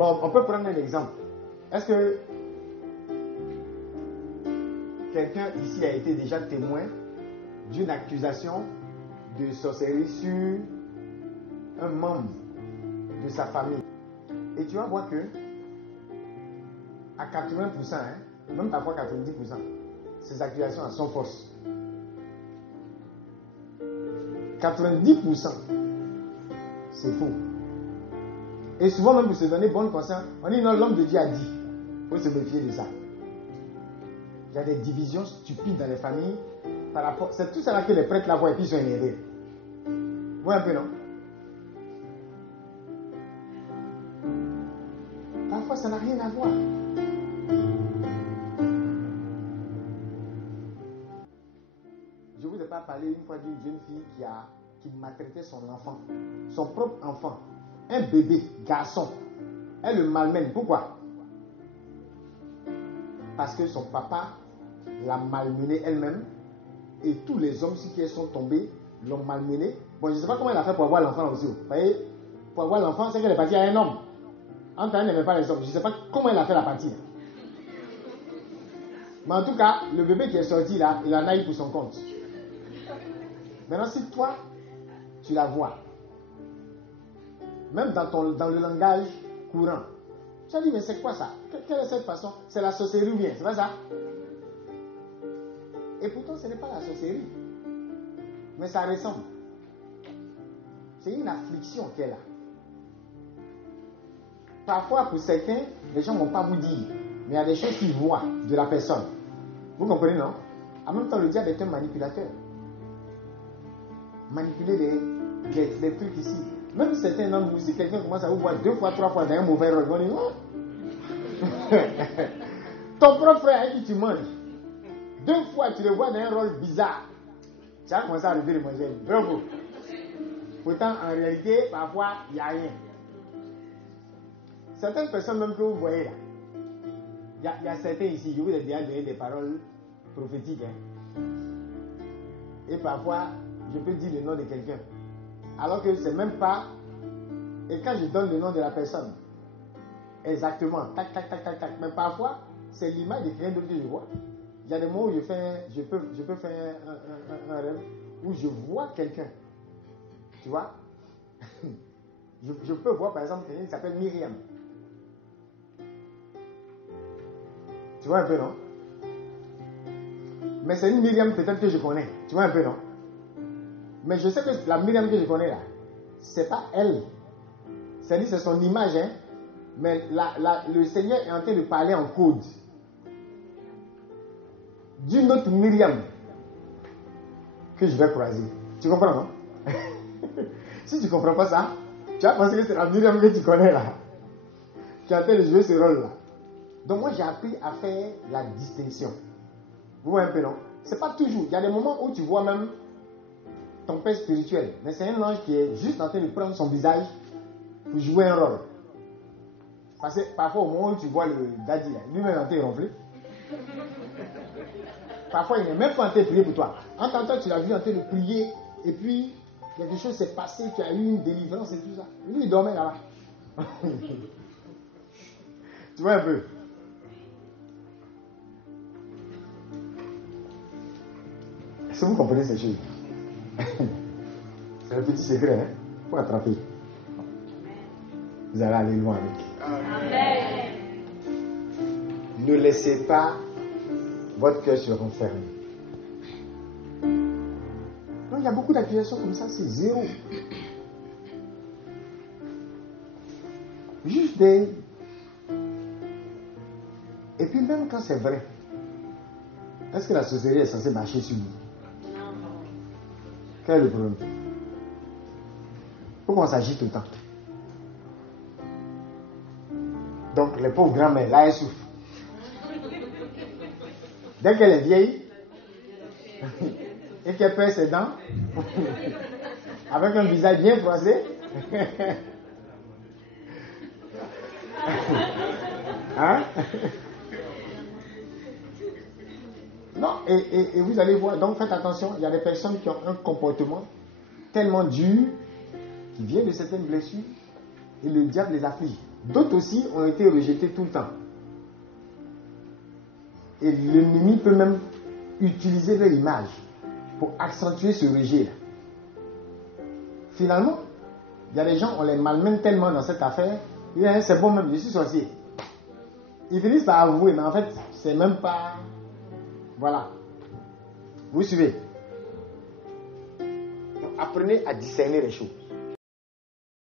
Bon, on peut prendre un exemple. Est-ce que quelqu'un ici a été déjà témoin d'une accusation de sorcellerie sur un membre de sa famille? Et tu vas voir que à 80%, même parfois 90%, ces accusations sont fausses. 90%, c'est faux. Et souvent même pour se donner bonne conscience, on dit non, l'homme de Dieu a dit. Il faut se méfier de ça. Il y a des divisions stupides dans les familles. Par rapport, c'est tout ça là que les prêtres la voient et puis ils sont énervés. Vous voyez un peu, non? Parfois, ça n'a rien à voir. Je vous ai pas parlé une fois d'une jeune fille qui maltraitait son enfant, son propre enfant, un bébé, garçon. Elle le malmène. Pourquoi? Parce que son papa l'a malmenée elle-même et tous les hommes qui sont tombés l'ont malmenée. Bon, je ne sais pas comment elle a fait pour avoir l'enfant aussi. Vous voyez, pour avoir l'enfant, c'est qu'elle est partie à un homme. En temps, elle n'aimait pas les hommes. Je ne sais pas comment elle a fait la partie. Mais en tout cas, le bébé qui est sorti là, il en a eu pour son compte. Maintenant, si toi, tu la vois, même dans le langage courant, tu as dit, mais c'est quoi ça? Quelle est cette façon? C'est la sorcellerie ou bien? C'est pas ça? Et pourtant, ce n'est pas la sorcellerie. Mais ça ressemble. C'est une affliction qu'elle a. Parfois, pour certains, les gens ne vont pas vous dire. Mais il y a des choses qu'ils voient de la personne. Vous comprenez, non? En même temps, le diable est un manipulateur. Manipuler les trucs ici. Même certains hommes, si quelqu'un commence à vous voir 2 fois, 3 fois dans un mauvais rôle, ils vont dire non. Ton propre frère avec qui tu manges, 2 fois tu le vois dans un rôle bizarre. Tu as commencé à arrêter de manger. Bravo. Pourtant, en réalité, parfois, il n'y a rien. Certaines personnes même que vous voyez là, il y a certains ici, je vous ai déjà donné des paroles prophétiques. Et parfois, je peux dire le nom de quelqu'un. Alors que c'est même pas. Et quand je donne le nom de la personne, exactement, tac, tac, tac, tac, tac. Mais parfois, c'est l'image de quelqu'un d'autre que je vois. Il y a des moments où je peux faire un rêve où je vois quelqu'un. Tu vois? je peux voir par exemple quelqu'un qui s'appelle Myriam. Tu vois un peu, non? Mais c'est une Myriam peut-être que je connais. Tu vois un peu, non? Mais je sais que la Myriam que je connais là, c'est pas elle. C'est-à-dire c'est son image, mais le Seigneur est en train de parler en code. D'une autre Myriam que je vais croiser. Tu comprends, non? Si tu ne comprends pas ça, tu vas penser que c'est la Myriam que tu connais là, qui est en train de jouer ce rôle-là. Donc moi j'ai appris à faire la distinction. Vous voyez un peu, non? C'est pas toujours. Il y a des moments où tu vois même ton père spirituel, mais c'est un ange qui est juste en train de prendre son visage pour jouer un rôle. Parce que parfois au moment où tu vois le daddy là, lui-même en train de ronfler. Parfois il n'est même pas en train de prier pour toi. En tant que tu l'as vu en train de prier et puis quelque chose s'est passé, tu as eu une délivrance et tout ça. Lui il dormait là-bas. Tu vois un peu? Est-ce que vous comprenez ces choses? C'est un petit secret, pour attraper. Vous allez aller loin avec. Amen. Ne laissez pas votre cœur se renfermer. Non, il y a beaucoup d'accusations comme ça, c'est zéro. Juste des... Et puis même quand c'est vrai, est-ce que la sorcellerie est censée marcher sur nous? Non. Quel est le problème? Pourquoi on s'agit tout le temps? Donc les pauvres grand-mères, là elles souffrent. Dès qu'elle est vieille, et qu'elle perd ses dents, avec un visage bien froissé, hein? Non, et vous allez voir, donc faites attention, il y a des personnes qui ont un comportement tellement dur, qui vient de certaines blessures, Et le diable les afflige. D'autres aussi ont été rejetés tout le temps. Et l'ennemi peut même utiliser leur image pour accentuer ce rejet-là. Finalement, il y a des gens, on les malmène tellement dans cette affaire, il y a un c'est bon même, je suis sorcier. Ils finissent par avouer, mais en fait, c'est même pas... Voilà. Vous suivez? Donc, apprenez à discerner les choses.